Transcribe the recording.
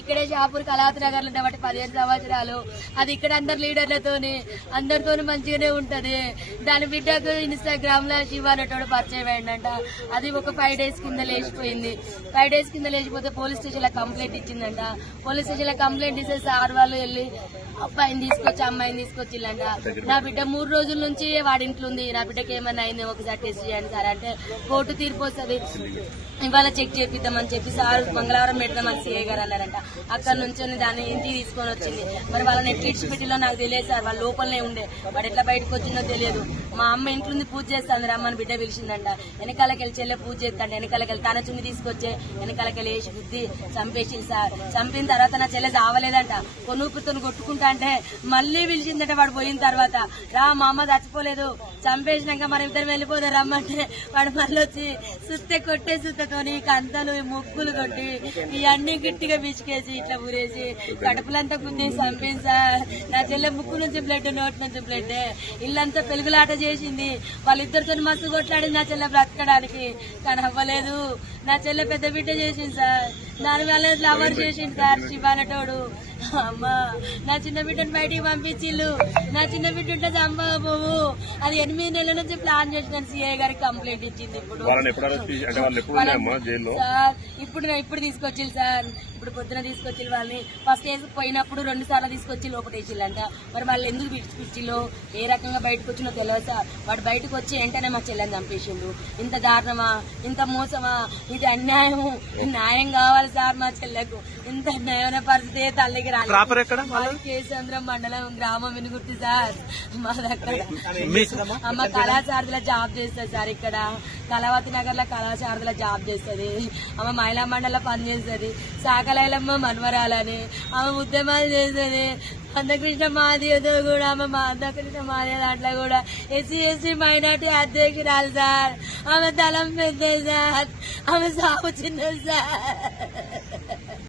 ఇక్కడే షాపూర్ కళావతి నగర్ లో బట్టి 15 సంవత్సరాలు. అది ఇక్కడ అందరు లీడర్లతోని అందరితోని మంచిగానే ఉంటది. దాని బిడ్డకు ఇన్స్టాగ్రామ్ లో శివ అనేటోడు పరిచయం అయిందంట. అది ఒక 5 days కింద లేచిపోయింది. 5 days కింద లేచిపోతే పోలీస్ స్టేషన్ లో కంప్లైంట్ ఇచ్చిందంట. పోలీస్ స్టేషన్ లో కంప్లైంట్ ఇస్తే సార్ వాళ్ళు వెళ్ళి అబ్బాయిని తీసుకొచ్చి అమ్మాయిని తీసుకొచ్చిల్లంట. నా బిడ్డ 3 రోజుల నుంచి వాడింట్లో ఉంది. నా బిడ్డకి ఏమన్నా అయింది ఒకసారి టెస్ట్ చేయండి సార్ అంటే కోర్టు తీర్పు వస్తుంది, ఇవాళ చెక్ చేపిద్దామని చెప్పి సార్ మంగళవారం పెడదామని సిఐ గారు అన్నారంట. అక్కడ నుంచి దాన్ని ఇంటికి తీసుకొని వచ్చింది. మరి వాళ్ళని ఎట్లా ఇచ్చిపెట్టిలో నాకు తెలియదు సార్. వాళ్ళ లోపలనే ఉండే, వాడు ఎట్లా బయటకు వచ్చిందో తెలియదు. మా అమ్మ ఇంట్లో ఉంది పూజ చేస్తాను రమ్మని బిడ్డ పిలిచిందంట. వెనకాలకి వెళ్ళి చెల్లె పూజ చేస్తాంట. వెనకాలకి వెళ్ళి తన చున్ని తీసుకొచ్చే వెనకాలకి వెళ్ళి వేసి బుద్ధి చంపేసింది సార్. చంపిన తర్వాత నా చెల్లె చావలేదంట. కొనుపుతో కొట్టుకుంటా అంటే మళ్ళీ పిలిచిందట. వాడు పోయిన తర్వాత రా మా అమ్మ చచ్చిపోలేదు, చంపేసినాక మనం ఇద్దరు వెళ్ళిపోదాం రమ్మంటే వాడు మళ్ళీ వచ్చి సుత్తె కొట్టే సుత్తతోని కంతలు ముగ్గులు కొట్టి ఇవన్నీ గట్టిగా బిచికేసి ఇట్లా ఊరేసి కడుపులంతా గుద్ది చంపింది సార్. నా చెల్లె ముక్కు నుంచి బ్లడ్, నోటి నుంచి బ్లడ్, ఇల్లంతా పెరుగులాట చేసింది. వాళ్ళిద్దరితో మస్తు కొట్లాడింది నా చెల్లె బ్రతకడానికి, కానీ అవ్వలేదు. నా చెల్లె పెద్ద బిడ్డ చేసింది సార్. దాని వల్ల లవర్ చేసింది సార్ శివానటోడు. అమ్మా నా చిన్న బిడ్డను బయటికి పంపించిల్లు. నా చిన్న బిడ్డ ఉంటే చంపబోవు. అది 8 నెలల నుంచి ప్లాన్ చేసిన సిఐ గారికి కంప్లైంట్ ఇచ్చింది. సార్ ఇప్పుడు తీసుకొచ్చిల్లు సార్. ఇప్పుడు పొద్దున తీసుకొచ్చి వాళ్ళని ఫస్ట్ కేసు పోయినప్పుడు 2 సార్లు తీసుకొచ్చి లోపటేసిల్లంట. మరి వాళ్ళు ఎందుకు పిచ్చిలో ఏ రకంగా బయటకు వచ్చినో తెలియదు సార్. వాడు బయటకు వచ్చి వెంటనే మా చెల్లెని చంపేసిండు. ఇంత దారుణమా, ఇంత మోసమా, ఇది అన్యాయము. న్యాయం కావాలి సార్ మా చెల్లెకు. ఇంత న్యాయమైన పరిస్థితి తల్లికి రాలేదు. కేసంద్రం మండలం గ్రామం వినుగుర్తి సార్. మా దగ్గర అమ్మ కళాశారదిలో జాబ్ చేస్తుంది సార్. ఇక్కడ కళావతి నగర్ లో కళాశారదిలో జాబ్ చేస్తుంది. ఆమె మహిళా మండలిలో పనిచేస్తుంది. సాకలైలమ్మ మన్వరాలని ఆమె ఉద్యమాలు చేస్తుంది. అందకృష్ణ మాదితో కూడా ఆమె అందకృష్ణ మాది దాంట్లో కూడా ఎస్సీ మైనార్టీ అధ్యక్షురాలు సార్. ఆమె తలం పెద్దది సార్. ఆమె సాగు చిన్నది సార్.